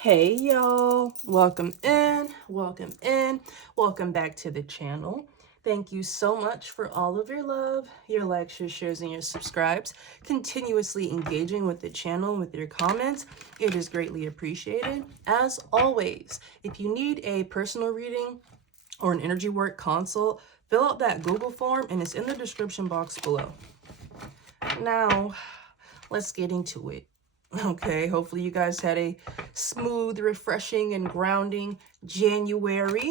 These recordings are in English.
Hey y'all, welcome in, welcome back to the channel. Thank you so much for all of your love, your likes, your shares, and your subscribes. Continuously engaging with the channel with your comments. It is greatly appreciated. As always, if you need a personal reading or an energy work consult, fill out that Google form and it's in the description box below. Now, let's get into it. Okay, hopefully you guys had a smooth, refreshing, and grounding January.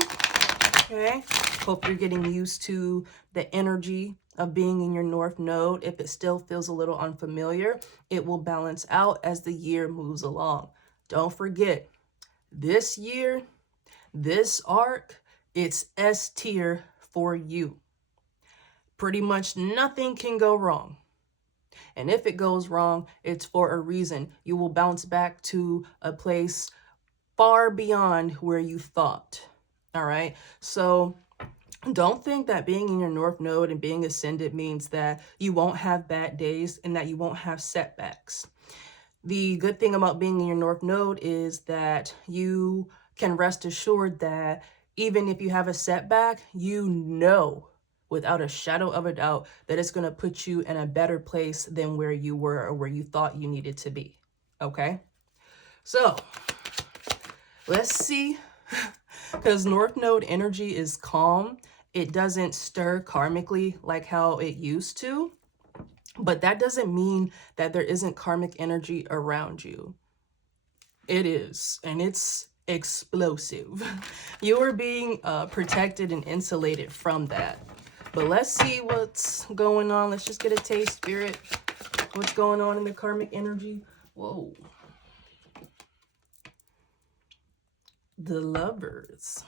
Okay, hope you're getting used to the energy of being in your North Node. If it still feels a little unfamiliar, it will balance out as the year moves along. Don't forget, this year, this arc, it's S tier for you. Pretty much nothing can go wrong. And if it goes wrong, it's for a reason. You will bounce back to a place far beyond where you thought. All right. So don't think that being in your North Node and being ascended means that you won't have bad days and that you won't have setbacks. The good thing about being in your North Node is that you can rest assured that even if you have a setback, you know without a shadow of a doubt that it's going to put you in a better place than where you were or where you thought you needed to be. Okay? So, let's see. Because North Node energy is calm. It doesn't stir karmically like how it used to. But that doesn't mean that there isn't karmic energy around you. It is. And it's explosive. You are being protected and insulated from that. But let's see what's going on. Let's just get a taste, Spirit. What's going on in the karmic energy? Whoa. The Lovers.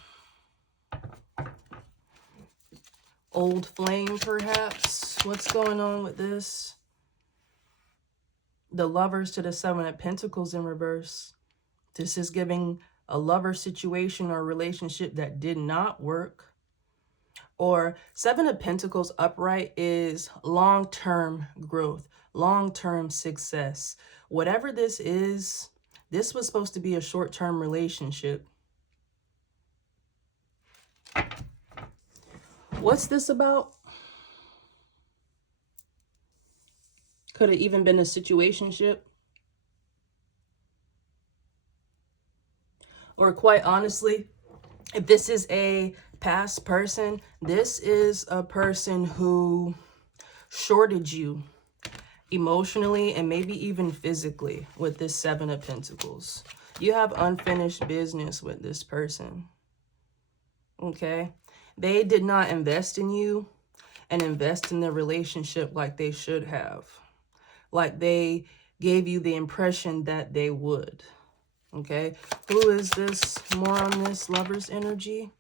Old flame, perhaps. What's going on with this? The Lovers to the Seven of Pentacles in reverse. This is giving a lover situation or relationship that did not work. Or Seven of Pentacles upright is long-term growth, long-term success. Whatever this is, this was supposed to be a short-term relationship. What's this about? Could have even been a situationship. Or quite honestly, if this is a past person, this is a person who shorted you emotionally and maybe even physically with this Seven of Pentacles. You have unfinished business with this person. Okay? They did not invest in you and invest in the relationship like they should have. Like they gave you the impression that they would. Okay? Who is this? More on this Lover's energy?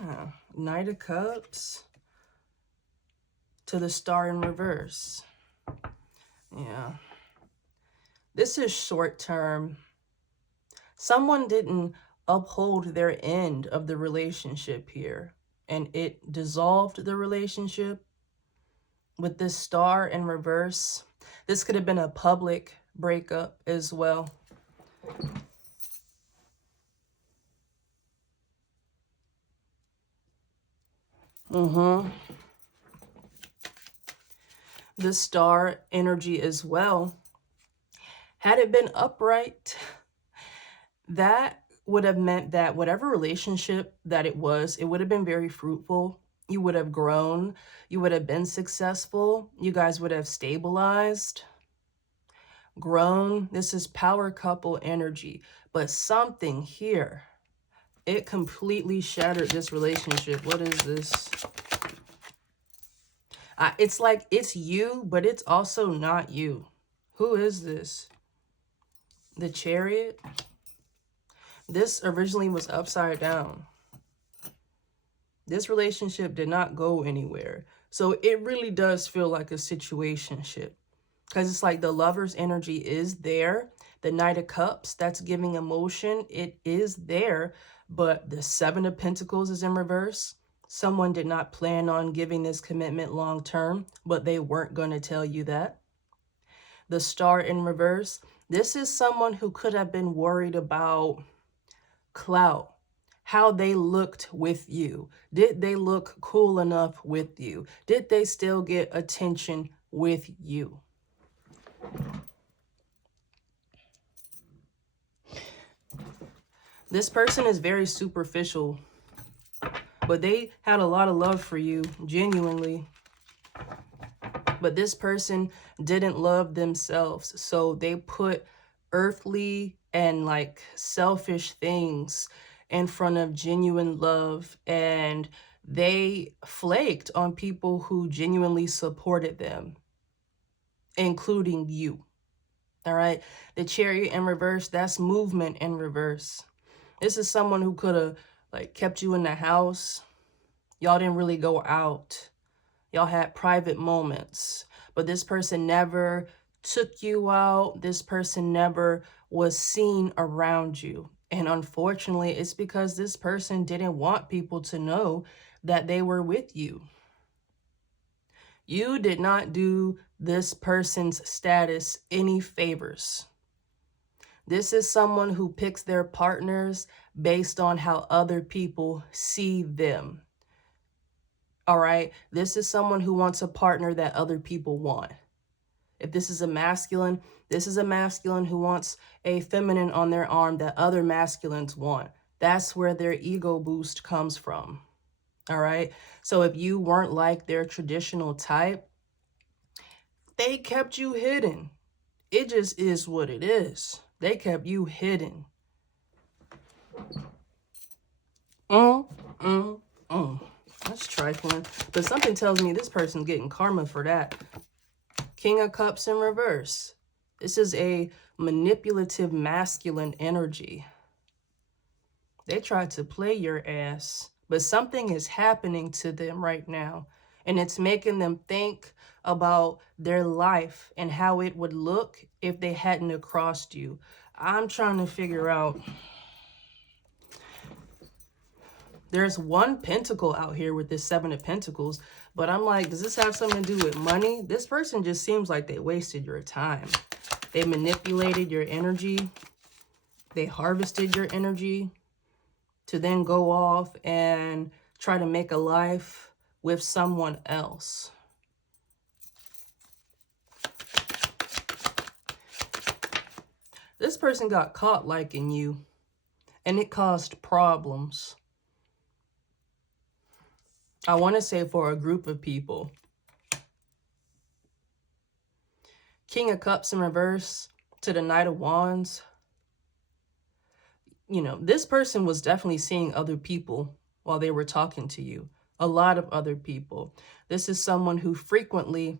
Yeah. Knight of Cups to the Star in reverse. Yeah. This is short term. Someone didn't uphold their end of the relationship here, and it dissolved the relationship with this Star in reverse. This could have been a public breakup as well. The Star energy as well. Had it been upright, that would have meant that whatever relationship that it would have been very fruitful. You would have grown. You would have been successful. You guys would have stabilized, grown. This is power couple energy. But something here, it completely shattered this relationship. What is this? It's like it's you, but it's also not you. Who is this? The Chariot. This originally was upside down. This relationship did not go anywhere. So it really does feel like a situationship. Because it's like the Lover's energy is there. The Knight of Cups, that's giving emotion. It is there. But the Seven of Pentacles is in reverse. Someone did not plan on giving this commitment long term, but they weren't going to tell you that. The Star in reverse. This is someone who could have been worried about clout, how they looked with you. Did they look cool enough with you? Did they still get attention with you? This person is very superficial, but they had a lot of love for you, genuinely. But this person didn't love themselves, so they put earthly and like selfish things in front of genuine love, and they flaked on people who genuinely supported them, including you. All right, the Chariot in reverse, that's movement in reverse. This is someone who could have like kept you in the house. Y'all didn't really go out. Y'all had private moments, but this person never took you out. This person never was seen around you. And unfortunately, it's because this person didn't want people to know that they were with you. You did not do this person's status any favors. This is someone who picks their partners based on how other people see them. All right, this is someone who wants a partner that other people want. If this is a masculine, this is a masculine who wants a feminine on their arm that other masculines want. That's where their ego boost comes from. All right, so if you weren't like their traditional type, they kept you hidden. It just is what it is. They kept you hidden. That's trifling, but something tells me this person's getting karma for that. King of Cups in reverse. This is a manipulative masculine energy. They tried to play your ass, but something is happening to them right now, and it's making them think about their life and how it would look if they hadn't have crossed you. I'm trying to figure out. There's one pentacle out here with this 7 of Pentacles, but I'm like, does this have something to do with money? This person just seems like they wasted your time. They manipulated your energy. They harvested your energy to then go off and try to make a life with someone else. This person got caught liking you, and it caused problems. I want to say for a group of people. King of Cups in reverse to the Knight of Wands. You know, this person was definitely seeing other people while they were talking to you. A lot of other people. This is someone who frequently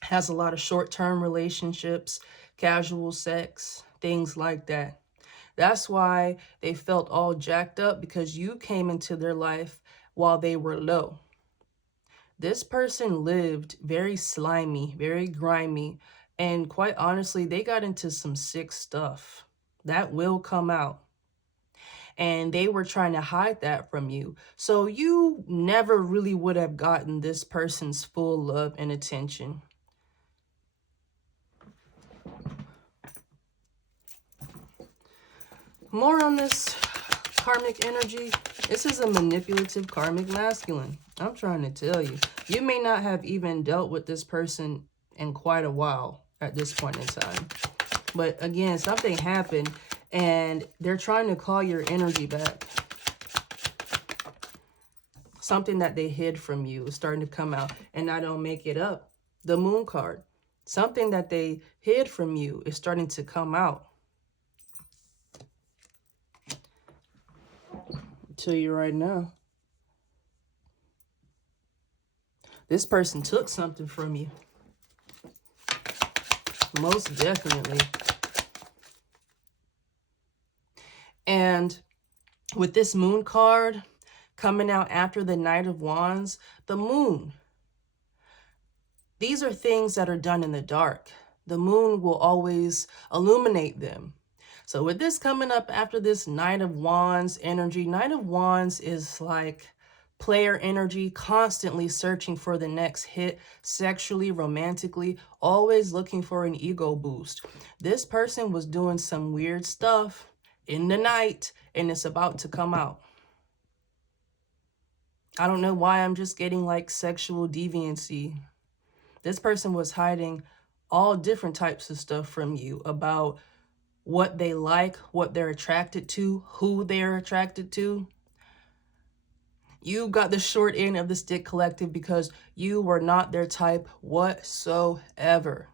has a lot of short-term relationships, casual sex, things like that. That's why they felt all jacked up, because you came into their life while they were low. This person lived very slimy, very grimy, and quite honestly, they got into some sick stuff. That will come out. And they were trying to hide that from you. So you never really would have gotten this person's full love and attention. More on this karmic energy. This is a manipulative karmic masculine. I'm trying to tell you. You may not have even dealt with this person in quite a while at this point in time. But again, something happened and they're trying to call your energy back. Something that they hid from you is starting to come out. And I don't make it up. The Moon card. Something that they hid from you is starting to come out. Tell you right now, this person took something from you. Most definitely. And with this Moon card coming out after the Knight of Wands, the Moon, these are things that are done in the dark. The Moon will always illuminate them. So with this coming up after this Knight of Wands energy, Knight of Wands is like Player energy, constantly searching for the next hit, sexually, romantically, always looking for an ego boost. This person was doing some weird stuff in the night, and it's about to come out. I don't know why I'm just getting like sexual deviancy. This person was hiding all different types of stuff from you about what they like, what they're attracted to, who they're attracted to. You got the short end of the stick, collective, because you were not their type whatsoever.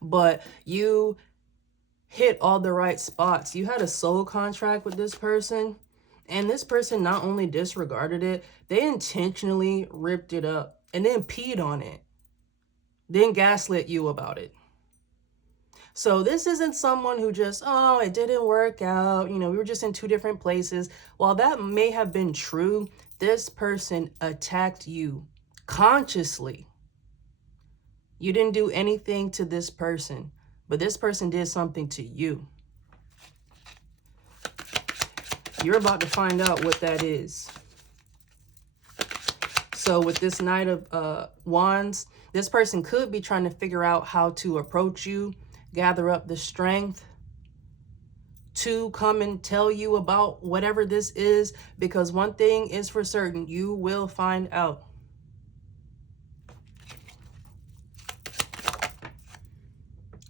But you hit all the right spots. You had a soul contract with this person, and this person not only disregarded it, they intentionally ripped it up and then peed on it, then gaslit you about it. So this isn't someone who just, oh, it didn't work out, you know, we were just in two different places. While that may have been true, this person attacked you consciously. You didn't do anything to this person, but this person did something to you. You're about to find out what that is. So with this Knight of Wands, this person could be trying to figure out how to approach you, gather up the strength to come and tell you about whatever this is, because one thing is for certain, you will find out.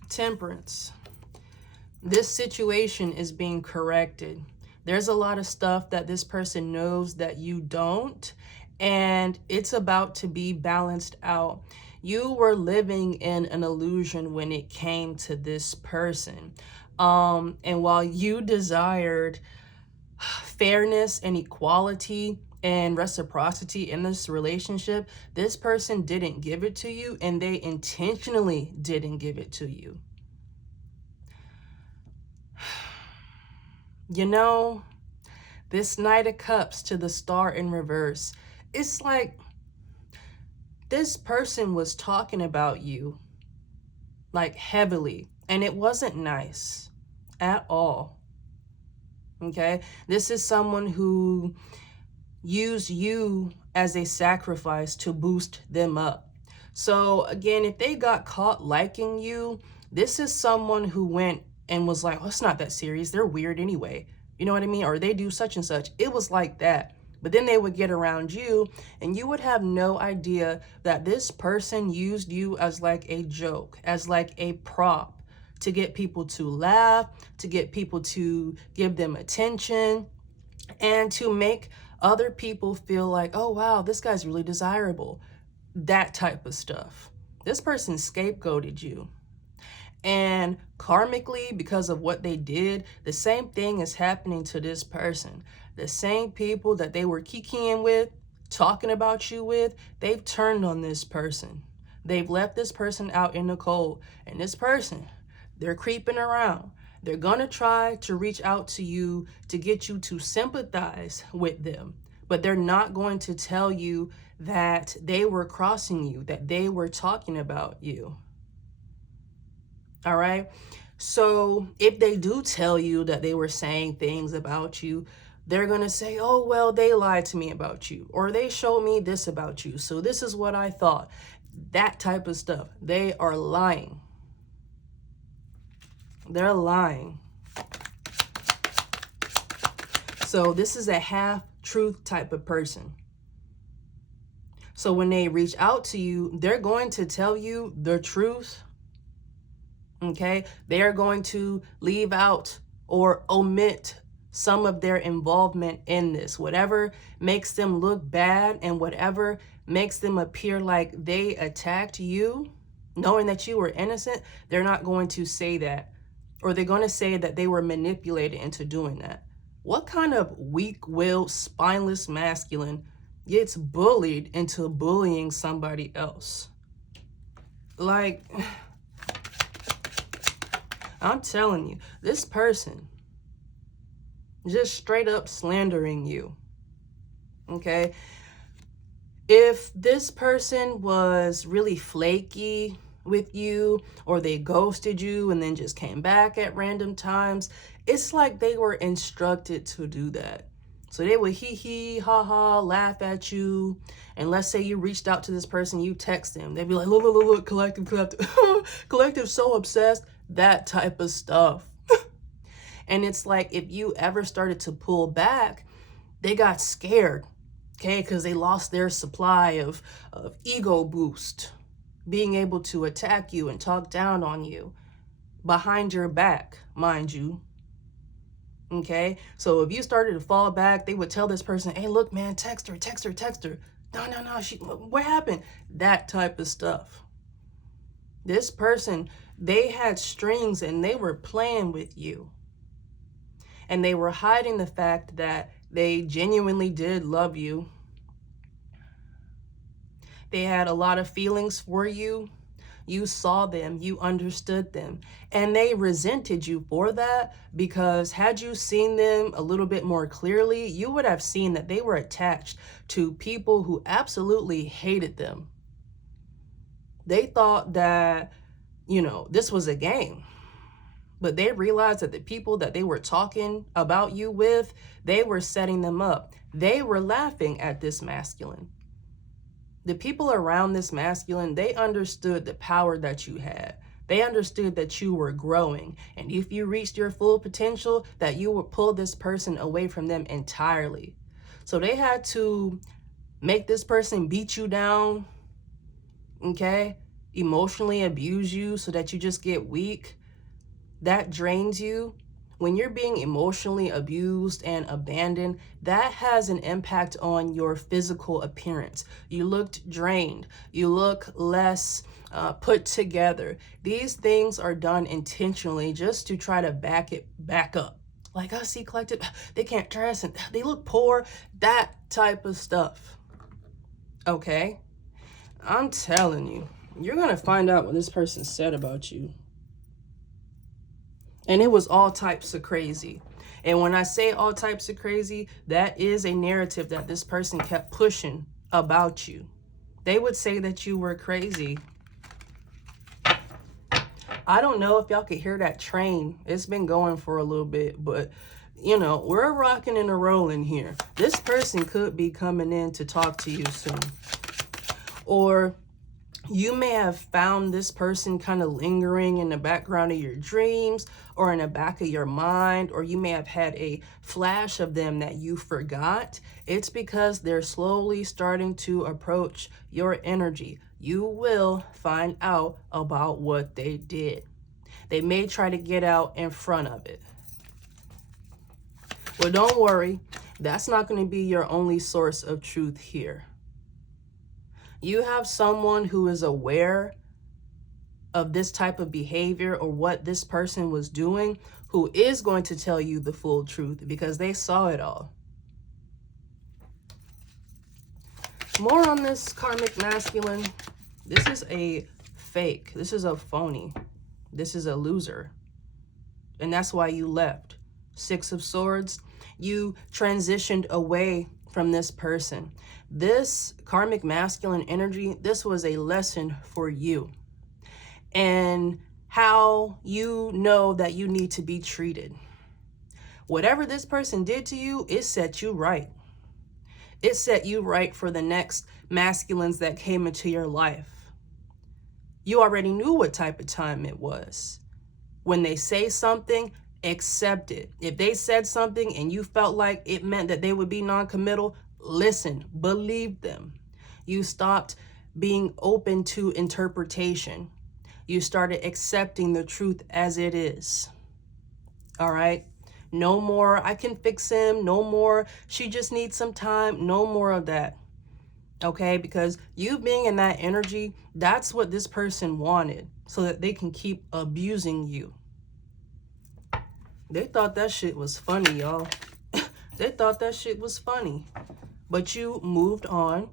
Temperance. This situation is being corrected. There's a lot of stuff that this person knows that you don't, and it's about to be balanced out. You were living in an illusion when it came to this person. And while you desired fairness and equality and reciprocity in this relationship, this person didn't give it to you, and they intentionally didn't give it to you. You know, this Knight of Cups to the Star in reverse, it's like this person was talking about you like heavily, and it wasn't nice at all. Okay, this is someone who used you as a sacrifice to boost them up. So again, if they got caught liking you, this is someone who went and was like, oh, it's not that serious, they're weird anyway, you know what I mean, or they do such and such. It was like that. But then they would get around you, and you would have no idea that this person used you as like a joke, as like a prop, to get people to laugh, to get people to give them attention, and to make other people feel like, oh wow, this guy's really desirable. That type of stuff. This person scapegoated you. And karmically, because of what they did, the same thing is happening to this person. The same people that they were kikiing with, talking about you with, they've turned on this person. They've left this person out in the cold. And this person, they're creeping around. They're going to try to reach out to you to get you to sympathize with them. But they're not going to tell you that they were crossing you, that they were talking about you. All right. So if they do tell you that they were saying things about you, they're going to say, oh, well, they lied to me about you, or they showed me this about you, so this is what I thought. That type of stuff. They are lying. They're lying. So this is a half-truth type of person. So when they reach out to you, they're going to tell you the truth. Okay, they are going to leave out or omit some of their involvement in this. Whatever makes them look bad and whatever makes them appear like they attacked you, knowing that you were innocent, they're not going to say that. Or they're going to say that they were manipulated into doing that. What kind of weak-willed, spineless masculine gets bullied into bullying somebody else? Like, I'm telling you, this person just straight up slandering you. Okay? If this person was really flaky, with you, or they ghosted you and then just came back at random times. It's like they were instructed to do that. So they would hee hee, ha ha, laugh at you. And let's say you reached out to this person, you text them. They'd be like, look, look, look, look, collective, collective, collective, so obsessed, that type of stuff. And it's like, if you ever started to pull back, they got scared, okay? Because they lost their supply of ego boost, being able to attack you and talk down on you behind your back, mind you. Okay, so if you started to fall back, they would tell this person, hey, look, man, text her, text her, text her. No, what happened? That type of stuff. This person, they had strings and they were playing with you. And they were hiding the fact that they genuinely did love you. They had a lot of feelings for you. You saw them, you understood them, and they resented you for that, because had you seen them a little bit more clearly, you would have seen that they were attached to people who absolutely hated them. They thought that, you know, this was a game, but they realized that the people that they were talking about you with, they were setting them up. They were laughing at this masculine. The people around this masculine, they understood the power that you had. They understood that you were growing. And if you reached your full potential, that you would pull this person away from them entirely. So they had to make this person beat you down, okay? Emotionally abuse you so that you just get weak. That drains you. When you're being emotionally abused and abandoned, that has an impact on your physical appearance. You looked drained. You look less put together. These things are done intentionally just to try to back it back up. Like, I see collective, they can't dress and they look poor, that type of stuff. Okay? I'm telling you, you're going to find out what this person said about you. And it was all types of crazy. And when I say all types of crazy, that is a narrative that this person kept pushing about you. They would say that you were crazy. I don't know if y'all could hear that train. It's been going for a little bit, but you know, we're rocking and a rolling here. This person could be coming in to talk to you soon. Or you may have found this person kind of lingering in the background of your dreams or in the back of your mind, or you may have had a flash of them that you forgot. It's because they're slowly starting to approach your energy. You will find out about what they did. They may try to get out in front of it. Well, don't worry. That's not going to be your only source of truth here. You have someone who is aware of this type of behavior or what this person was doing, who is going to tell you the full truth because they saw it all. More on this karmic masculine. This is a fake. This is a phony. This is a loser. And that's why you left. 6 of Swords. You transitioned away from this person. This karmic masculine energy, this was a lesson for you. And how you know that you need to be treated. Whatever this person did to you, it set you right. It set you right for the next masculines that came into your life. You already knew what type of time it was. When they say something, accept it. If they said something and you felt like it meant that they would be non-committal, listen, believe them. You stopped being open to interpretation. You started accepting the truth as it is. All right? No more, I can fix him. No more, she just needs some time. No more of that. Okay? Because you being in that energy, that's what this person wanted so that they can keep abusing you. They thought that shit was funny, y'all. They thought that shit was funny. But you moved on.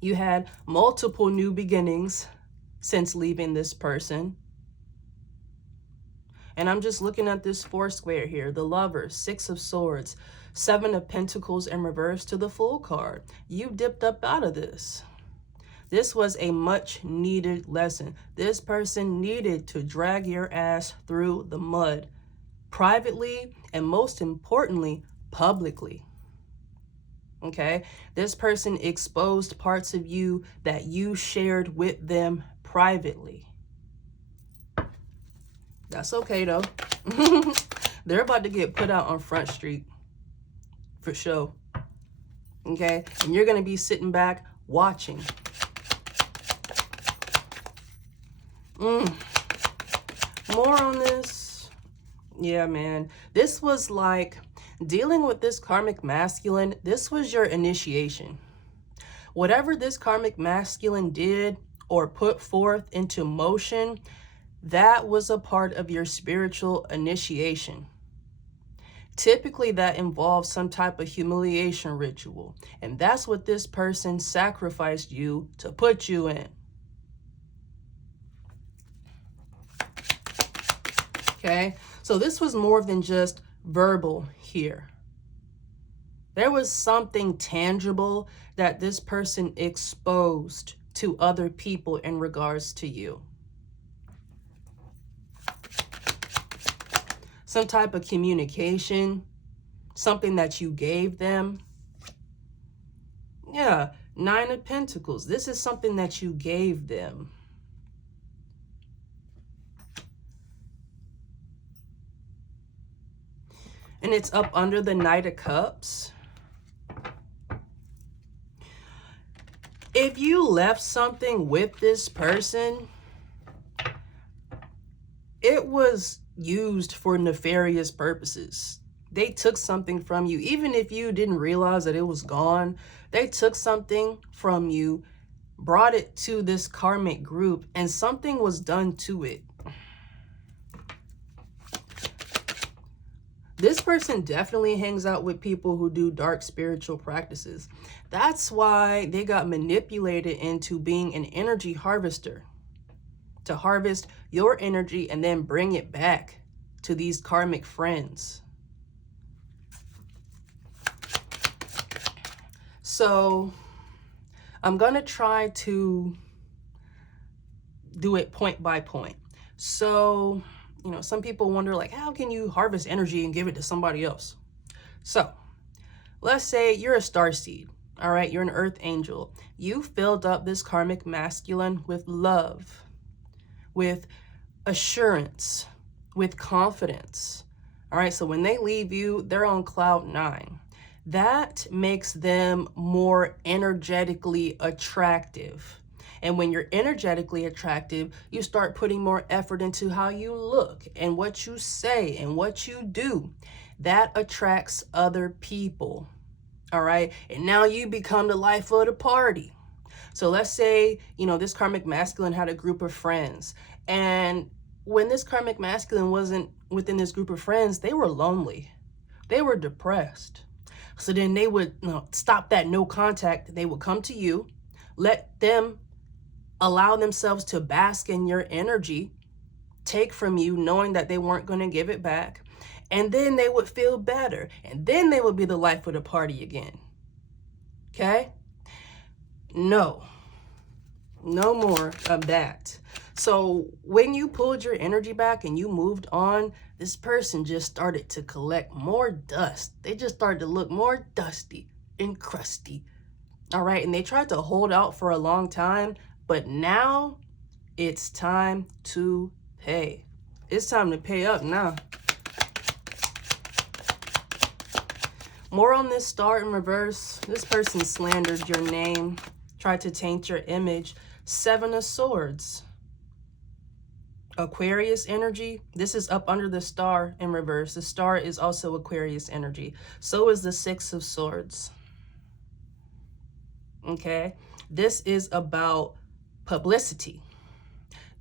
You had multiple new beginnings since leaving this person. And I'm just looking at this 4 square here. The Lovers, 6 of Swords, 7 of Pentacles in reverse to the Fool card. You dipped up out of this. This was a much needed lesson. This person needed to drag your ass through the mud, privately, and most importantly, publicly. Okay? This person exposed parts of you that you shared with them privately. That's okay though. They're about to get put out on Front Street for sure. Okay? And you're going to be sitting back watching. More on this. Yeah, man. This was like dealing with this karmic masculine. This was your initiation. Whatever this karmic masculine did or put forth into motion, that was a part of your spiritual initiation. Typically, that involves some type of humiliation ritual. And that's what this person sacrificed you to put you in. Okay? So this was more than just verbal here. There was something tangible that this person exposed to other people in regards to you. Some type of communication, something that you gave them. Yeah, 9 of Pentacles. This is something that you gave them. And it's up under the Knight of Cups. If you left something with this person, it was used for nefarious purposes. They took something from you. Even if you didn't realize that it was gone, they took something from you, brought it to this karmic group, and something was done to it. This person definitely hangs out with people who do dark spiritual practices. That's why they got manipulated into being an energy harvester, to harvest your energy and then bring it back to these karmic friends. So I'm going to try to do it point by point. So, you know, some people wonder, like, how can you harvest energy and give it to somebody else? So let's say you're a starseed. All right, you're an earth angel. You filled up this karmic masculine with love, with assurance, with confidence. All right, so when they leave you, they're on cloud 9. That makes them more energetically attractive. And when you're energetically attractive, you start putting more effort into how you look and what you say and what you do. That attracts other people. All right, and now you become the life of the party. So let's say, you know, this karmic masculine had a group of friends, and when this karmic masculine wasn't within this group of friends, they were lonely. They were depressed. So then they would, you know, stop that no contact. They would come to you, let them allow themselves to bask in your energy, take from you, knowing that they weren't going to give it back. And then they would feel better. And then they would be the life of the party again. Okay? No more of that. So when you pulled your energy back and you moved on, this person just started to collect more dust. They just started to look more dusty and crusty. All right. And they tried to hold out for a long time, but now it's time to pay. It's time to pay up now. More on this star in reverse. This person slandered your name, tried to taint your image. 7 of Swords. Aquarius energy. This is up under the star in reverse. The star is also Aquarius energy. So is the 6 of Swords. Okay. This is about publicity.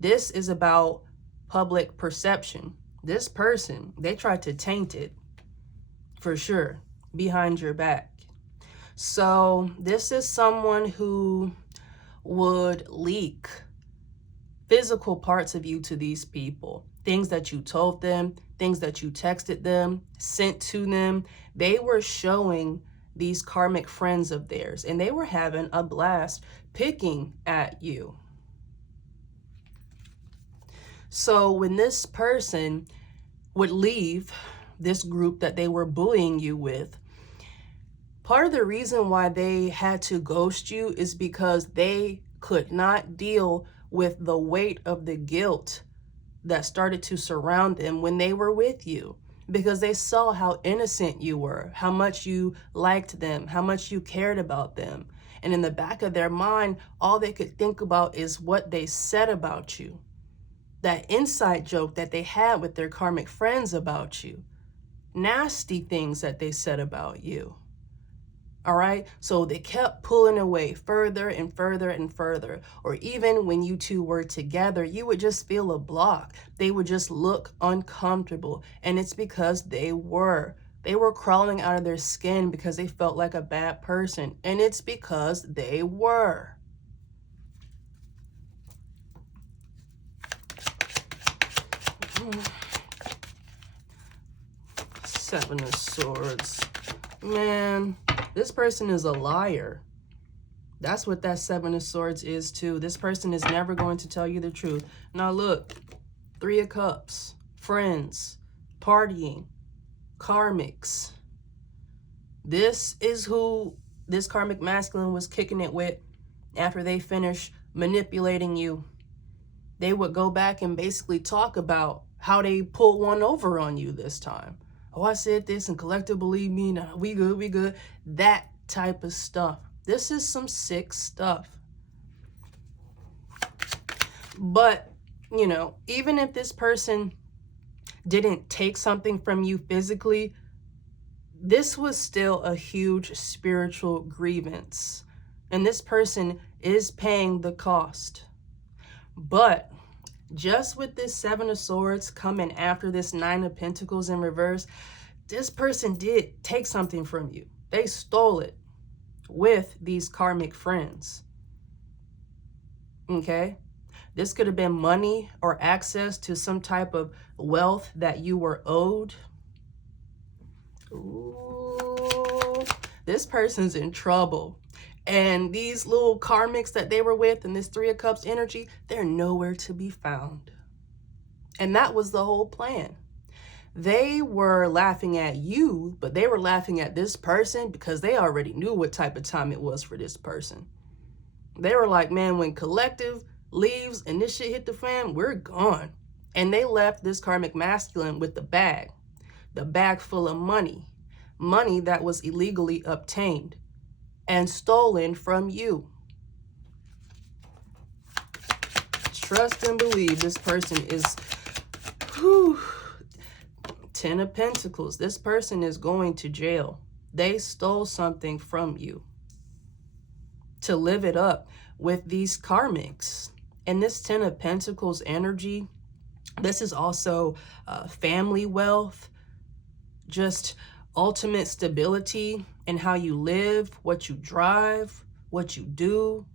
This is about public perception. This person, they tried to taint it for sure behind your back. So this is someone who would leak physical parts of you to these people. Things that you told them, things that you texted them, sent to them. They were showing these karmic friends of theirs, and they were having a blast picking at you. So when this person would leave this group that they were bullying you with, part of the reason why they had to ghost you is because they could not deal with the weight of the guilt that started to surround them when they were with you, because they saw how innocent you were, how much you liked them, how much you cared about them. And in the back of their mind, all they could think about is what they said about you. That inside joke that they had with their karmic friends about you. Nasty things that they said about you. All right, so they kept pulling away further and further and further. Or even when you two were together, you would just feel a block. They would just look uncomfortable. And it's because they were crawling out of their skin because they felt like a bad person. And it's because they were. Seven of Swords. Man, this person is a liar. That's what that Seven of Swords is too. This person is never going to tell you the truth. Now look, Three of Cups, friends, partying, karmics. This is who this karmic masculine was kicking it with after they finished manipulating you. They would go back and basically talk about how they pulled one over on you this time. Oh, I said this and collective believe me, nah, we good, we good. That type of stuff. This is some sick stuff. But, you know, even if this person didn't take something from you physically, this was still a huge spiritual grievance. And this person is paying the cost. But just with this Seven of Swords coming after this Nine of Pentacles in reverse, this person did take something from you. They stole it with these karmic friends. Okay? This could have been money or access to some type of wealth that you were owed. Ooh, this person's in trouble. And these little karmics that they were with and this Three of Cups energy, they're nowhere to be found. And that was the whole plan. They were laughing at you, but they were laughing at this person because they already knew what type of time it was for this person. They were like, man, when collective leaves and this shit hit the fan, we're gone. And they left this karmic masculine with the bag full of money, money that was illegally obtained and stolen from you. Trust and believe this person is, whew, Ten of Pentacles. This person is going to jail. They stole something from you to live it up with these karmics. And this Ten of Pentacles energy, this is also family wealth, just ultimate stability in how you live, what you drive, what you do.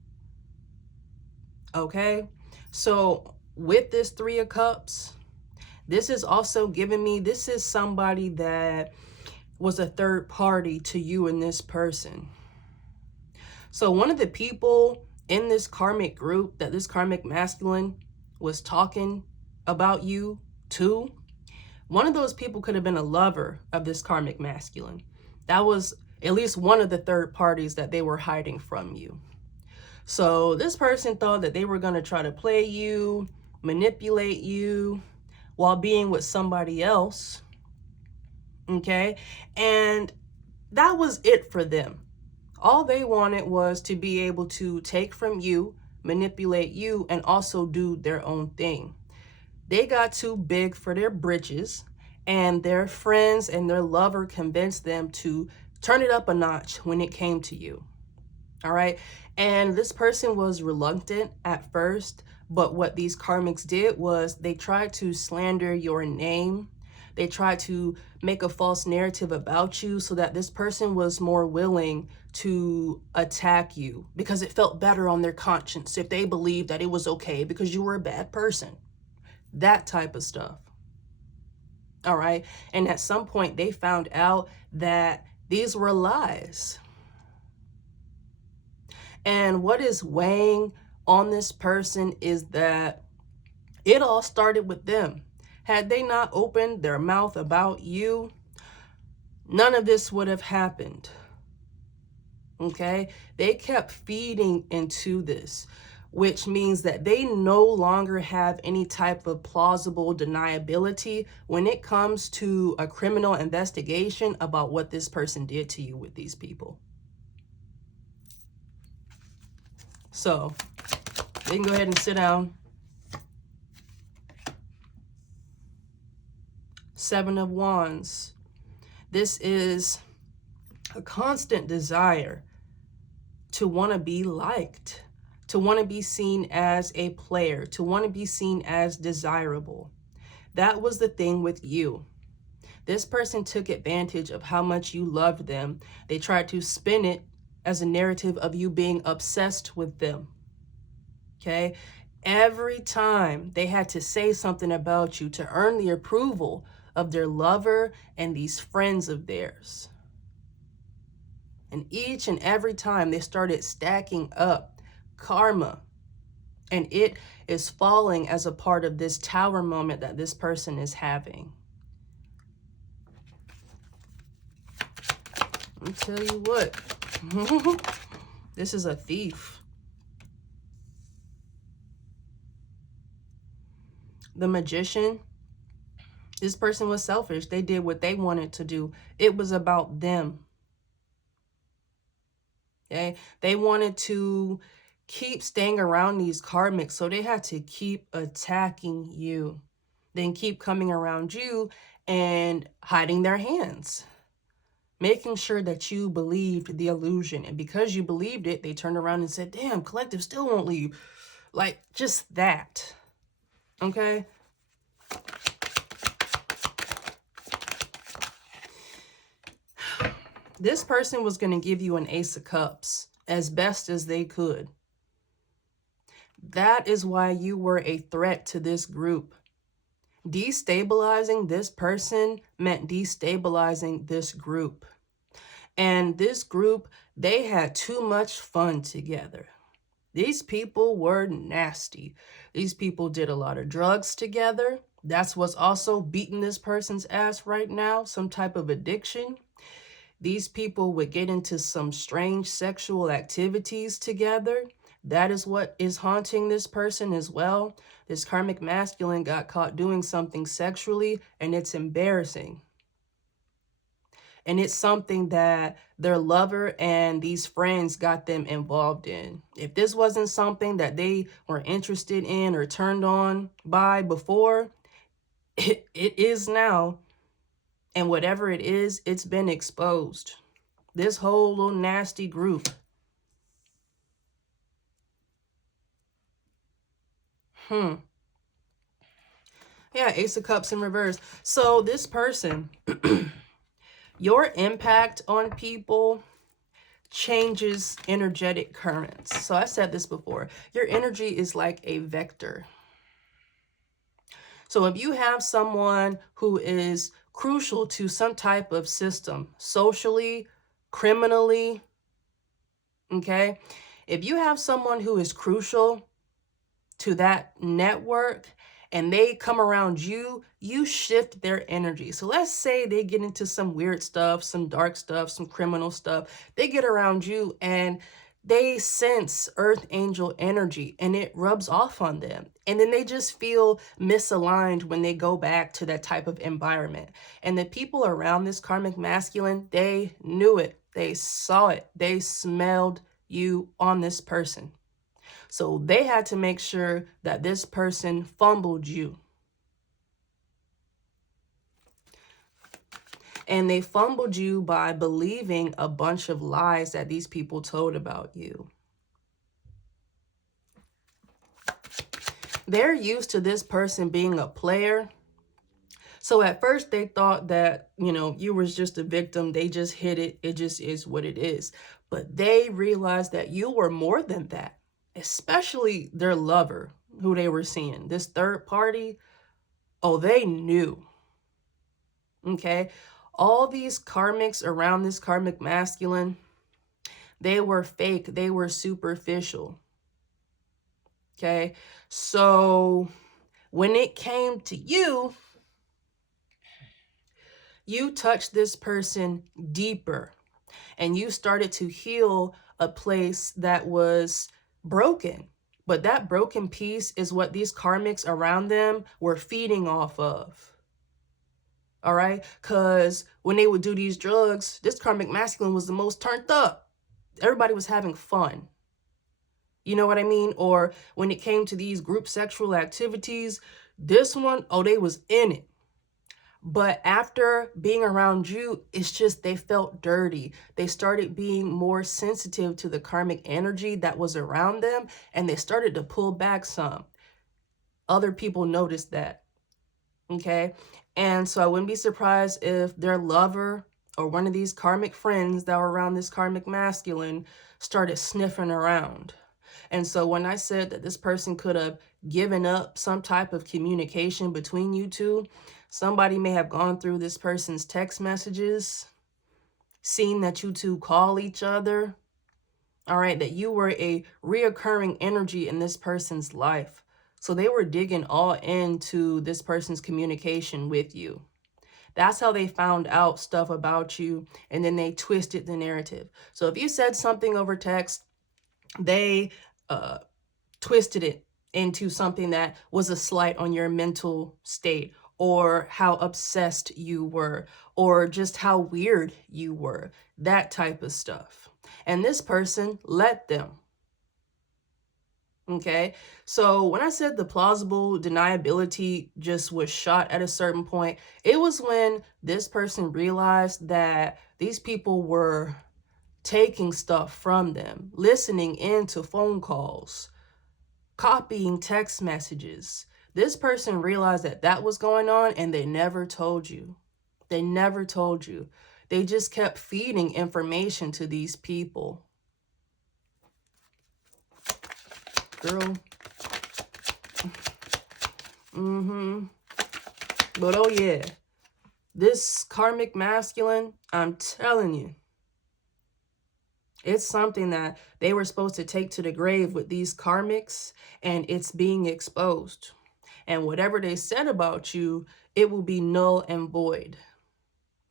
Okay, so with this Three of Cups, this is also giving me, this is somebody that was a third party to you and this person. So one of the people in this karmic group that this karmic masculine was talking about you to, one of those people could have been a lover of this karmic masculine. That was at least one of the third parties that they were hiding from you. So this person thought that they were going to try to play you, manipulate you while being with somebody else. Okay? And that was it for them. All they wanted was to be able to take from you, manipulate you, and also do their own thing. They got too big for their britches, and their friends and their lover convinced them to turn it up a notch when it came to you. All right? And this person was reluctant at first, but what these karmics did was they tried to slander your name. They tried to make a false narrative about you so that this person was more willing to attack you because it felt better on their conscience if they believed that it was okay because you were a bad person. That type of stuff. All right. And at some point they found out that These were lies. And what is weighing on this person is that it all started with them. Had they not opened their mouth about you, none of this would have happened. Okay? They kept feeding into this, which means that they no longer have any type of plausible deniability when it comes to a criminal investigation about what this person did to you with these people. So, they can go ahead and sit down. 7 of Wands. This is a constant desire to want to be liked, to want to be seen as a player, to want to be seen as desirable. That was the thing with you. This person took advantage of how much you loved them. They tried to spin it as a narrative of you being obsessed with them. Okay? Every time they had to say something about you to earn the approval of their lover and these friends of theirs. And each and every time they started stacking up karma, and it is falling as a part of this tower moment that this person is having. I'll tell you what, this is a thief. The Magician, this person was selfish. They did what they wanted to do. It was about them. Okay? They wanted to keep staying around these karmics, so they had to keep attacking you, then keep coming around you and hiding their hands, making sure that you believed the illusion. And because you believed it, they turned around and said, damn, collective still won't leave. Like, just that. Okay? This person was going to give you an Ace of Cups as best as they could. That is why you were a threat to this group. Destabilizing this person meant destabilizing this group. And this group, they had too much fun together. These people were nasty. These people did a lot of drugs together. That's what's also beating this person's ass right now, some type of addiction. These people would get into some strange sexual activities together. That is what is haunting this person as well. This karmic masculine got caught doing something sexually, and it's embarrassing. And it's something that their lover and these friends got them involved in. If this wasn't something that they were interested in or turned on by before, it is now. And whatever it is, it's been exposed. This whole little nasty group. Yeah, Ace of Cups in reverse. So this person, your impact on people changes energetic currents. So I said this before. Your energy is like a vector. So if you have someone who is crucial to some type of system, socially, criminally, okay? If you have someone who is crucial to that network and they come around you, you shift their energy. So let's say they get into some weird stuff, some dark stuff, some criminal stuff. They get around you and they sense earth angel energy and it rubs off on them. And then they just feel misaligned when they go back to that type of environment. And the people around this karmic masculine, they knew it. They saw it. They smelled you on this person. So they had to make sure that this person fumbled you. And they fumbled you by believing a bunch of lies that these people told about you. They're used to this person being a player. So at first they thought that, you know, you was just a victim. They just hit it. It just is what it is. But they realized that you were more than that. Especially their lover, who they were seeing. This third party, oh, they knew. Okay? All these karmics around this karmic masculine, they were fake. They were superficial. Okay. So when it came to you, you touched this person deeper and you started to heal a place that was broken. But that broken piece is what these karmics around them were feeding off of. All right. Because when they would do these drugs, this karmic masculine was the most turned up. Everybody was having fun. You know what I mean? Or when it came to these group sexual activities, this one, oh, they was in it. But after being around you, it's just they felt dirty. They started being more sensitive to the karmic energy that was around them, and they started to pull back some. Other people noticed that. Okay? And so I wouldn't be surprised if their lover or one of these karmic friends that were around this karmic masculine started sniffing around. And so when I said that this person could have given up some type of communication between you two, somebody may have gone through this person's text messages, seen that you two call each other, all right, that you were a reoccurring energy in this person's life. So they were digging all into this person's communication with you. That's how they found out stuff about you, and then they twisted the narrative. So if you said something over text, they twisted it into something that was a slight on your mental state, or how obsessed you were, or just how weird you were, that type of stuff. And this person let them. Okay, so when I said the plausible deniability just was shot at a certain point, it was when this person realized that these people were taking stuff from them, listening into phone calls, copying text messages. This person realized that that was going on, and they never told you. They never told you. They just kept feeding information to these people. Girl. But oh yeah, this karmic masculine, I'm telling you, it's something that they were supposed to take to the grave with these karmics, and it's being exposed. And whatever they said about you, it will be null and void.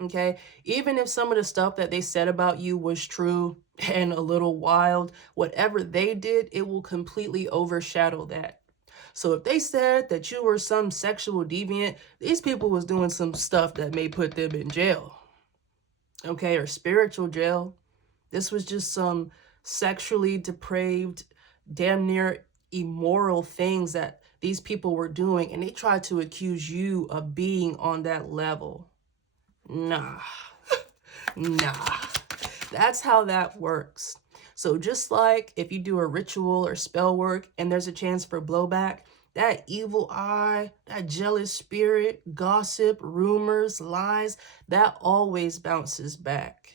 Okay? Even if some of the stuff that they said about you was true and a little wild, whatever they did, it will completely overshadow that. So if they said that you were some sexual deviant, these people was doing some stuff that may put them in jail. Okay? Or spiritual jail. This was just some sexually depraved, damn near immoral things that these people were doing, and they tried to accuse you of being on that level. Nah. Nah. That's how that works. So just like if you do a ritual or spell work and there's a chance for blowback, that evil eye, that jealous spirit, gossip, rumors, lies, that always bounces back.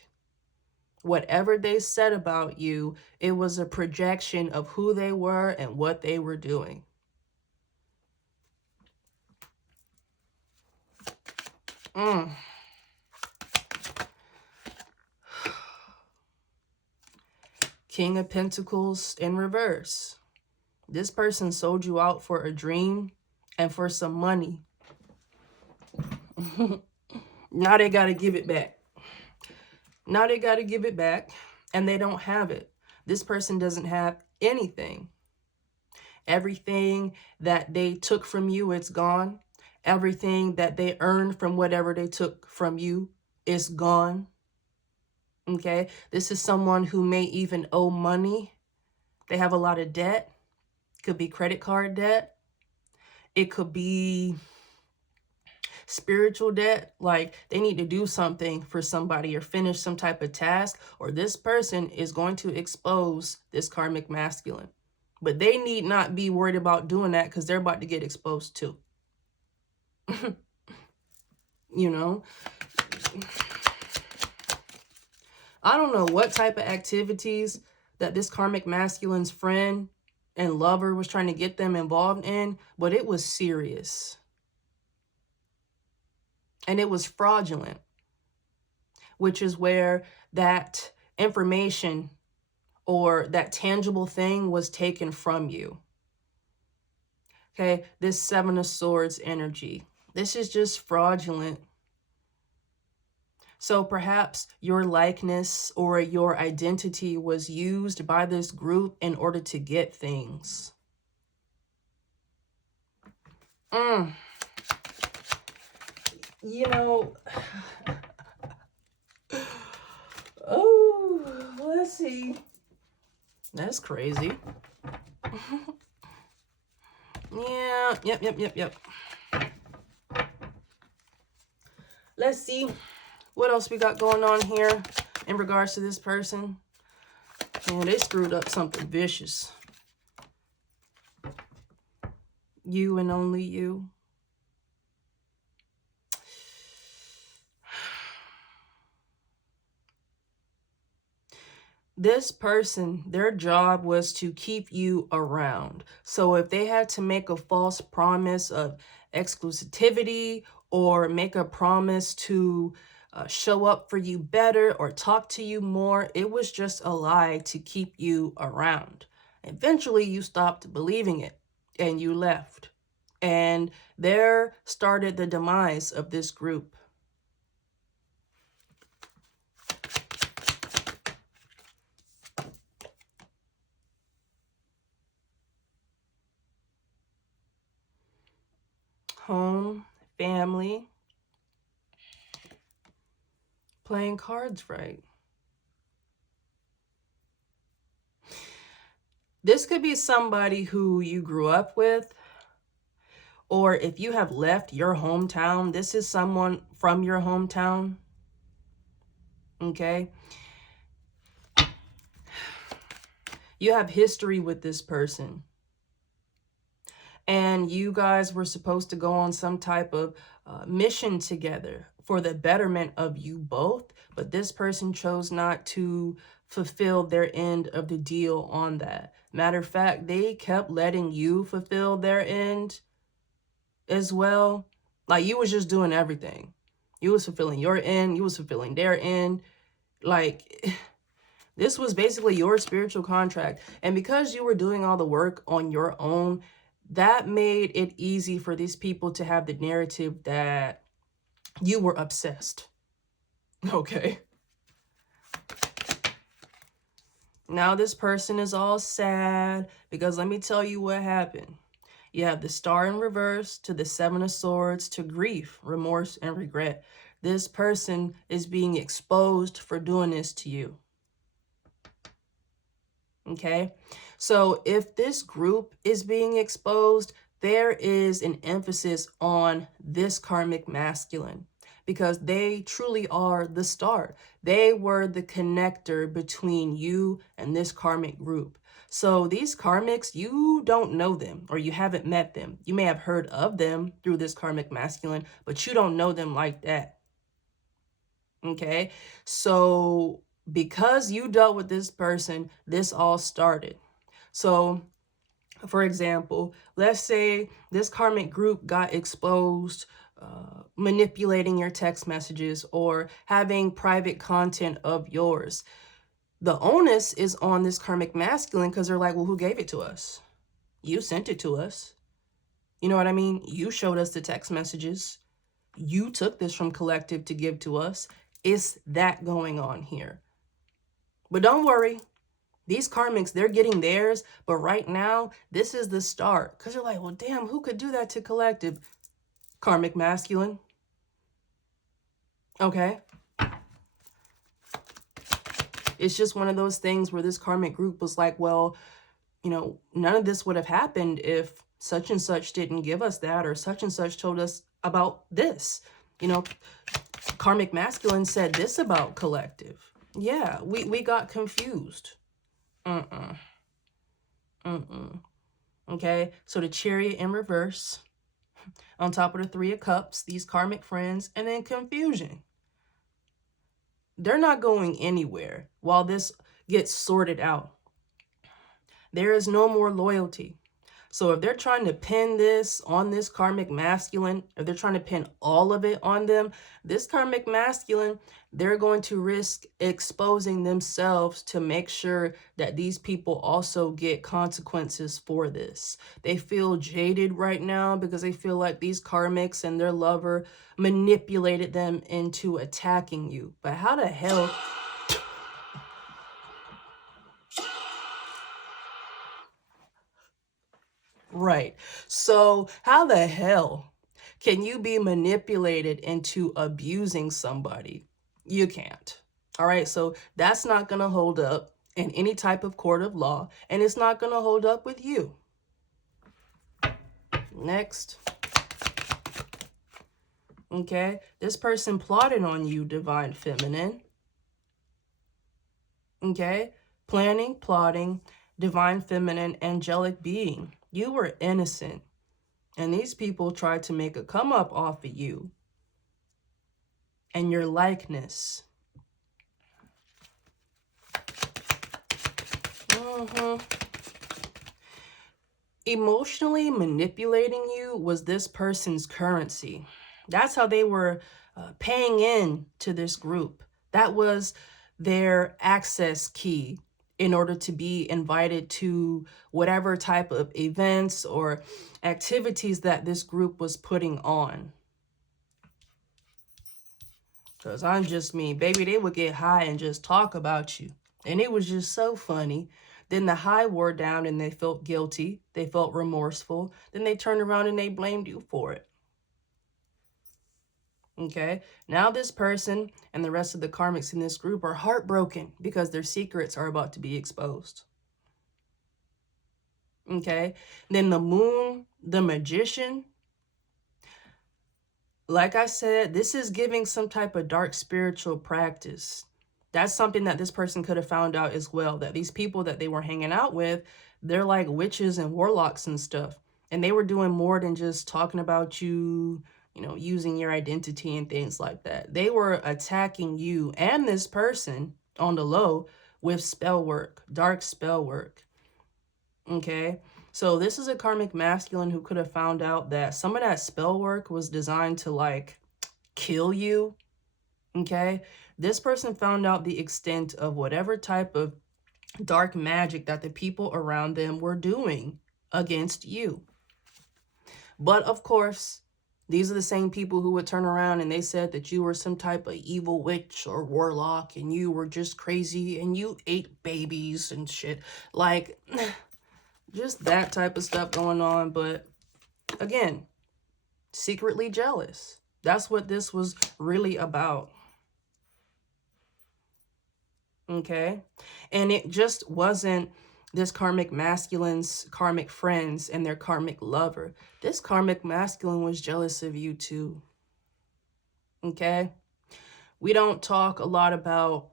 Whatever they said about you, it was a projection of who they were and what they were doing. King of Pentacles in reverse. This person sold you out for a dream and for some money. Now they got to give it back. Now they got to give it back, and they don't have it. This person doesn't have anything. Everything that they took from you, it's gone. Everything that they earned from whatever they took from you is gone. Okay? This is someone who may even owe money. They have a lot of debt. Could be credit card debt. It could be spiritual debt, like they need to do something for somebody or finish some type of task, or this person is going to expose this karmic masculine. But they need not be worried about doing that because they're about to get exposed too. You know? I don't know what type of activities that this karmic masculine's friend and lover was trying to get them involved in, but it was serious. And it was fraudulent. which is where that information or that tangible thing was taken from you. Okay, this Seven of Swords energy. This is just fraudulent. So perhaps your likeness or your identity was used by this group in order to get things. You know, oh, let's see. That's crazy. Yeah, yep. Let's see what else we got going on here in regards to this person. Man, they screwed up something vicious. You and only you. This person, their job was to keep you around. So if they had to make a false promise of exclusivity or make a promise to show up for you better or talk to you more, it was just a lie to keep you around. Eventually, you stopped believing it and you left. And there started the demise of this group. Home, family, playing cards right. This could be somebody who you grew up with, or if you have left your hometown, this is someone from your hometown. Okay? You have history with this person. And you guys were supposed to go on some type of mission together for the betterment of you both. But this person chose not to fulfill their end of the deal on that. Matter of fact, they kept letting you fulfill their end as well. Like, you was just doing everything. You was fulfilling your end. You was fulfilling their end. Like, this was basically your spiritual contract. And because you were doing all the work on your own, that made it easy for these people to have the narrative that you were obsessed. Okay. Now this person is all sad because let me tell you what happened. You have the Star in reverse to the Seven of Swords to grief, remorse, and regret. This person is being exposed for doing this to you. Okay, so if this group is being exposed, there is an emphasis on this karmic masculine because they truly are the star. They were the connector between you and this karmic group. So these karmics, you don't know them or you haven't met them. You may have heard of them through this karmic masculine, but you don't know them like that. Okay, so because you dealt with this person, this all started. So, for example, let's say this karmic group got exposed manipulating your text messages or having private content of yours. The onus is on this karmic masculine because they're like, well, who gave it to us? You sent it to us. You know what I mean? You showed us the text messages. You took this from collective to give to us. It's that going on here. But don't worry. These karmics, they're getting theirs. But right now, this is the start. Because you're like, well, damn, who could do that to collective? Karmic masculine. Okay. It's just one of those things where this karmic group was like, well, you know, none of this would have happened if such and such didn't give us that or such and such told us about this. You know, karmic masculine said this about collective. Yeah, we got confused. Okay, so the Chariot in reverse, on top of the Three of Cups, these karmic friends, and then confusion. They're not going anywhere while this gets sorted out. There is no more loyalty. So if they're trying to pin this on this karmic masculine, if they're trying to pin all of it on them, this karmic masculine, they're going to risk exposing themselves to make sure that these people also get consequences for this. They feel jaded right now because they feel like these karmics and their lover manipulated them into attacking you. But how the hell... Right. So how the hell can you be manipulated into abusing somebody? You can't. All right. So that's not going to hold up in any type of court of law, and it's not going to hold up with you. Next. Okay. This person plotted on you, divine feminine. Okay. Planning, plotting, divine feminine, angelic being. You were innocent. And these people tried to make a come up off of you and your likeness. Emotionally manipulating you was this person's currency. That's how they were paying in to this group. That was their access key in order to be invited to whatever type of events or activities that this group was putting on. Because I'm just me, baby, they would get high and just talk about you. And it was just so funny. Then the high wore down and they felt guilty. They felt remorseful. Then they turned around and they blamed you for it. Okay, now this person and the rest of the karmics in this group are heartbroken because their secrets are about to be exposed. Okay, then the moon, the magician. Like I said, this is giving some type of dark spiritual practice. That's something that this person could have found out as well, that these people that they were hanging out with, they're like witches and warlocks and stuff. And they were doing more than just talking about you, you know, using your identity and things like that. They were attacking you and this person on the low with spell work, dark spell work. Okay, so this is a karmic masculine who could have found out that some of that spell work was designed to like kill you. Okay, this person found out the extent of whatever type of dark magic that the people around them were doing against you. But of course, these are the same people who would turn around and they said that you were some type of evil witch or warlock and you were just crazy and you ate babies and shit. Like, just that type of stuff going on. But again, secretly jealous. That's what this was really about. Okay, and it just wasn't this karmic masculine's karmic friends and their karmic lover. This karmic masculine was jealous of you too. Okay, we don't talk a lot about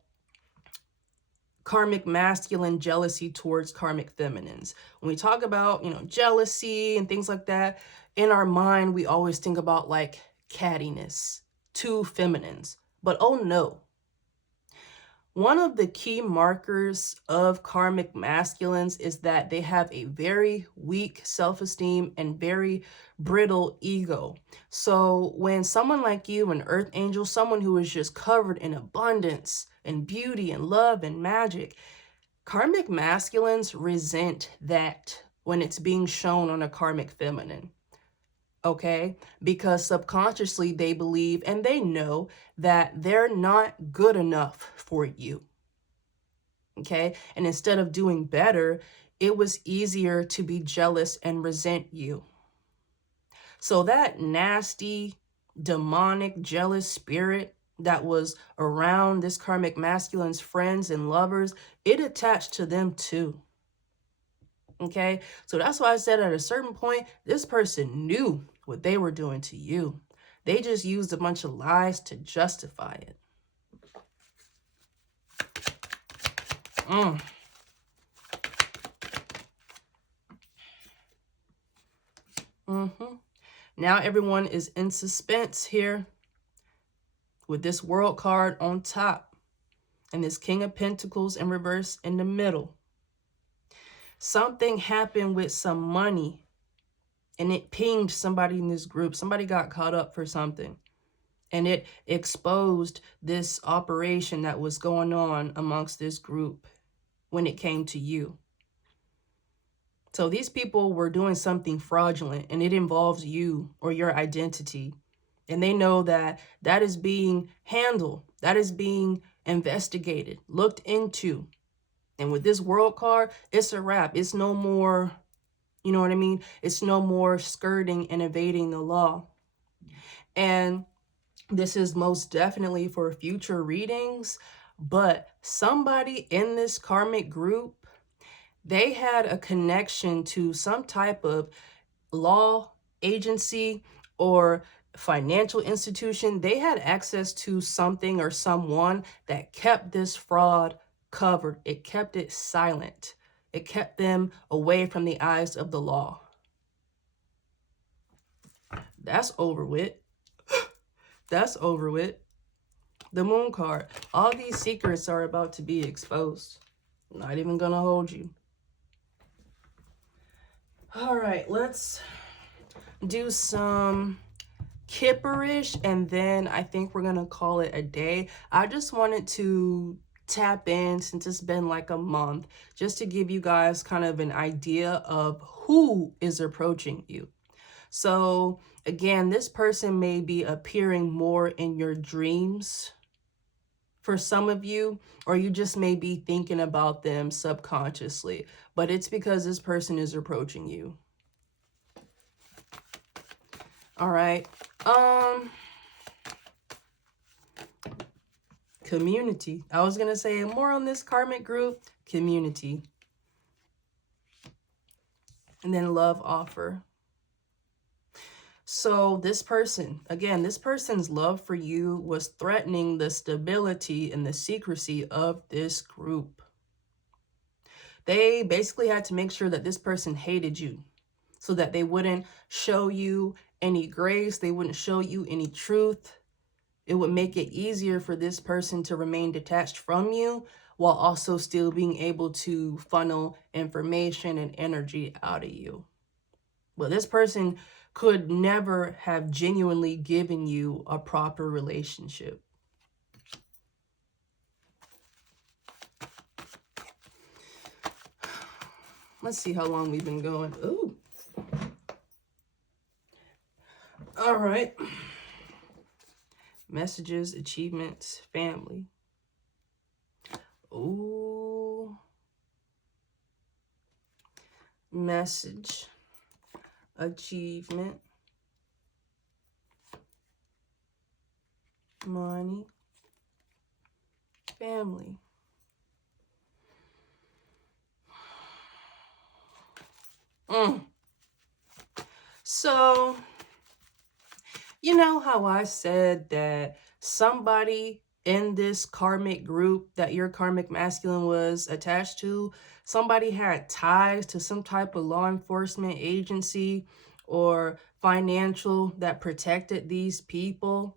karmic masculine jealousy towards karmic feminines. When we talk about, you know, jealousy and things like that, in our mind, we always think about like cattiness, two feminines. But oh no. One of the key markers of karmic masculines is that they have a very weak self-esteem and very brittle ego. So when someone like you, an earth angel, someone who is just covered in abundance and beauty and love and magic, karmic masculines resent that when it's being shown on a karmic feminine. Okay, because subconsciously they believe and they know that they're not good enough for you. Okay, and instead of doing better, it was easier to be jealous and resent you. So that nasty, demonic, jealous spirit that was around this karmic masculine's friends and lovers, it attached to them too. Okay, so that's why I said at a certain point, this person knew what they were doing to you. They just used a bunch of lies to justify it. Now everyone is in suspense here with this World card on top and this King of Pentacles in reverse in the middle. Something happened with some money and it pinged somebody in this group. Somebody got caught up for something, and it exposed this operation that was going on amongst this group when it came to you. So these people were doing something fraudulent, and it involves you or your identity. And they know that that is being handled, that is being investigated, looked into. And with this world card, it's a wrap. It's no more, you know what I mean? It's no more skirting and evading the law. And this is most definitely for future readings, but somebody in this karmic group, they had a connection to some type of law agency or financial institution. They had access to something or someone that kept this fraud covered. It kept it silent. It kept them away from the eyes of the law. That's over with. That's over with. The moon card. All these secrets are about to be exposed. I'm not even gonna hold you. All right, let's do some Kipperish, and then I think we're gonna call it a day. I just wanted to tap in, since it's been like a month, just to give you guys kind of an idea of who is approaching you. So again, this person may be appearing more in your dreams for some of you, or you just may be thinking about them subconsciously, but it's because this person is approaching you. All right. Community. I was going to say more on this karmic group, community. And then love offer. So this person, again, this person's love for you was threatening the stability and the secrecy of this group. They basically had to make sure that this person hated you so that they wouldn't show you any grace. They wouldn't show you any truth. It would make it easier for this person to remain detached from you while also still being able to funnel information and energy out of you. Well, this person could never have genuinely given you a proper relationship. Let's see how long we've been going. Ooh. All right. Messages, achievements, family. Ooh. Message, achievement, money, family. So, you know how I said that somebody in this karmic group that your karmic masculine was attached to, somebody had ties to some type of law enforcement agency or financial that protected these people?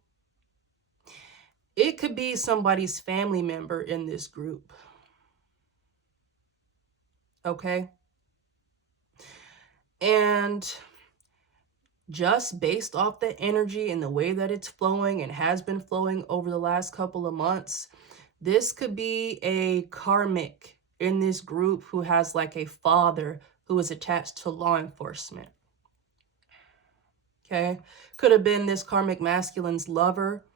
It could be somebody's family member in this group. Okay? And just based off the energy and the way that it's flowing and has been flowing over the last couple of months, this could be a karmic in this group who has like a father who is attached to law enforcement. Okay? Could have been this karmic masculine's lover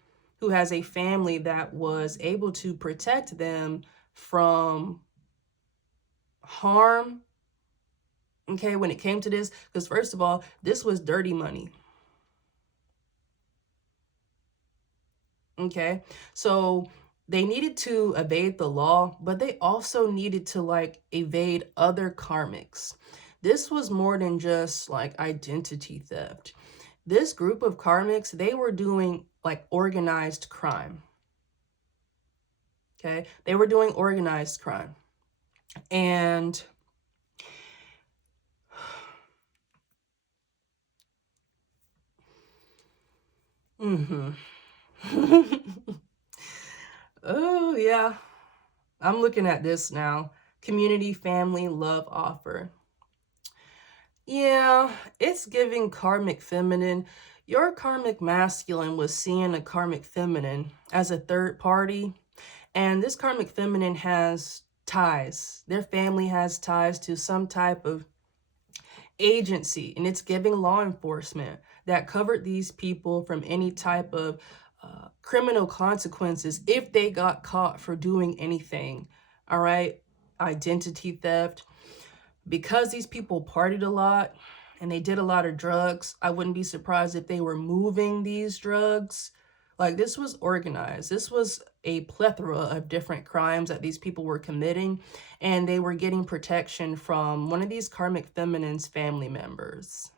who has a family that was able to protect them from harm. Okay, when it came to this, because first of all, this was dirty money. Okay, so they needed to evade the law, but they also needed to like evade other karmics. This was more than just like identity theft. This group of karmics, they were doing like organized crime. Okay, they were doing organized crime. And oh, yeah. I'm looking at this now. Community, family, love offer. Yeah, it's giving karmic feminine. Your karmic masculine was seeing a karmic feminine as a third party, and this karmic feminine has ties. Their family has ties to some type of agency, and it's giving law enforcement that covered these people from any type of criminal consequences if they got caught for doing anything. All right, identity theft. Because these people partied a lot and they did a lot of drugs, I wouldn't be surprised if they were moving these drugs. Like, this was organized. This was a plethora of different crimes that these people were committing, and they were getting protection from one of these karmic feminine's family members.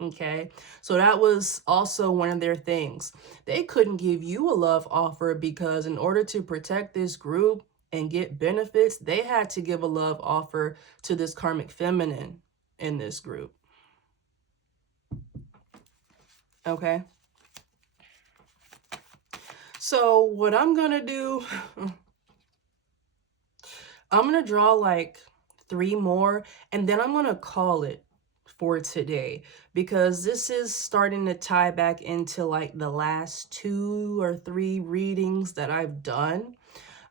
Okay, so that was also one of their things. They couldn't give you a love offer because in order to protect this group and get benefits, they had to give a love offer to this karmic feminine in this group. Okay. So what I'm going to do, I'm going to draw like 3 more, and then I'm going to call it for today, because this is starting to tie back into like the last 2 or 3 readings that I've done.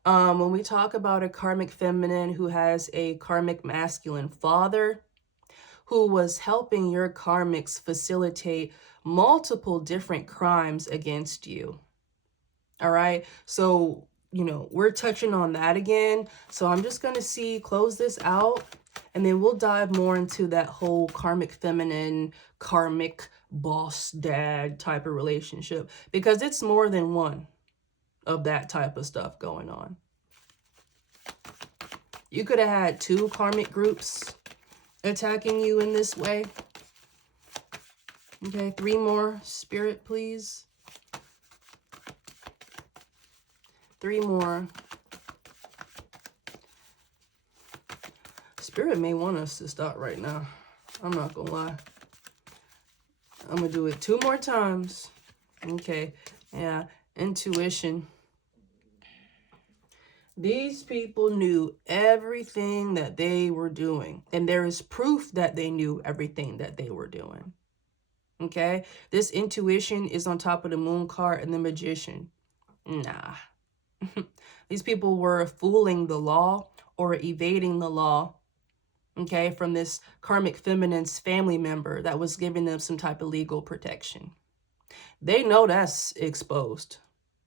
When we talk about a karmic feminine who has a karmic masculine father who was helping your karmics facilitate multiple different crimes against you. All right. So, we're touching on that again. So I'm just going to close this out, and then we'll dive more into that whole karmic feminine, karmic boss dad type of relationship, because it's more than one of that type of stuff going on. You could have had 2 karmic groups attacking you in this way. Okay, 3 more, Spirit, please. 3 more. Spirit may want us to stop right now. I'm not gonna lie. I'm gonna do it 2 more times. Okay, yeah, intuition. These people knew everything that they were doing, and there is proof that they knew everything that they were doing. Okay, this intuition is on top of the moon card and the magician. Nah. These people were fooling the law or evading the law, okay, from this karmic feminine's family member that was giving them some type of legal protection. They know that's exposed,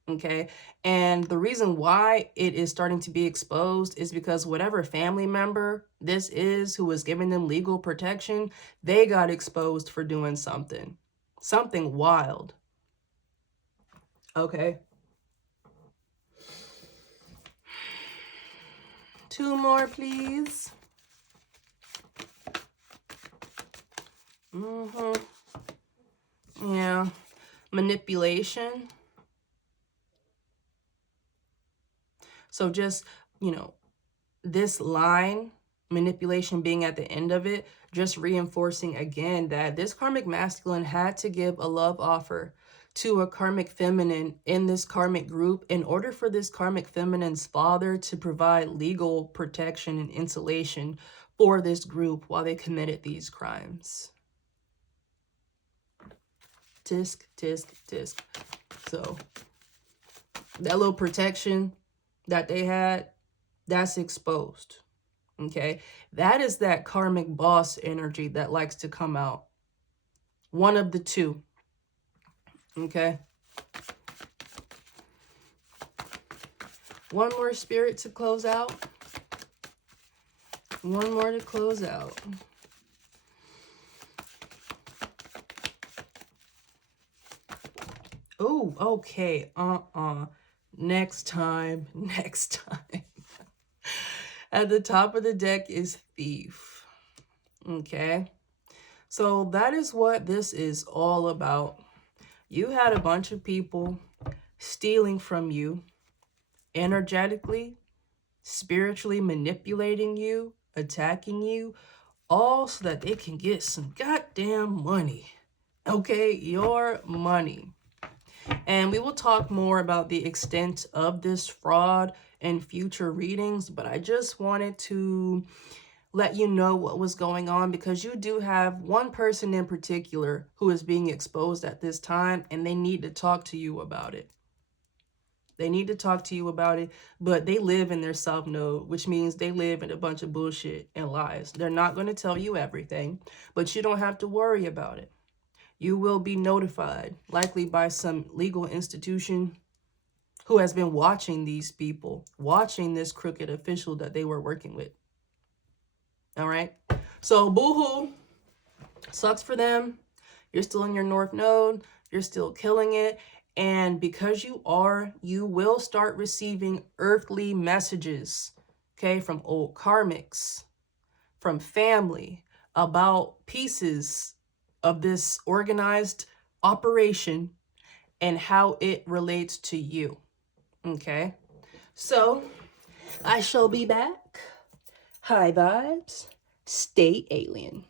okay? And the reason why it is starting to be exposed is because whatever family member this is who was giving them legal protection, they got exposed for doing something wild, okay? 2 more, please. Yeah. Manipulation. So just, this line, manipulation being at the end of it, just reinforcing again that this karmic masculine had to give a love offer to a karmic feminine in this karmic group in order for this karmic feminine's father to provide legal protection and insulation for this group while they committed these crimes. Tisk, tisk, tisk. So that little protection that they had, that's exposed. Okay, that is that karmic boss energy that likes to come out. One of the 2. Okay. 1 more, Spirit, to close out. 1 more to close out. Oh, okay. Next time. At the top of the deck is Thief. Okay. So that is what this is all about. You had a bunch of people stealing from you, energetically, spiritually manipulating you, attacking you, all so that they can get some goddamn money. Okay, your money. And we will talk more about the extent of this fraud in future readings, but I just wanted to let you know what was going on, because you do have one person in particular who is being exposed at this time, and they need to talk to you about it. They need to talk to you about it, but they live in their self node, which means they live in a bunch of bullshit and lies. They're not going to tell you everything, but you don't have to worry about it. You will be notified, likely by some legal institution who has been watching these people, watching this crooked official that they were working with. All right. So boohoo, sucks for them. You're still in your North Node. You're still killing it. And because you are, you will start receiving earthly messages, okay, from old karmics, from family, about pieces of this organized operation and how it relates to you, okay? So I shall be back. High vibes. Stay alien.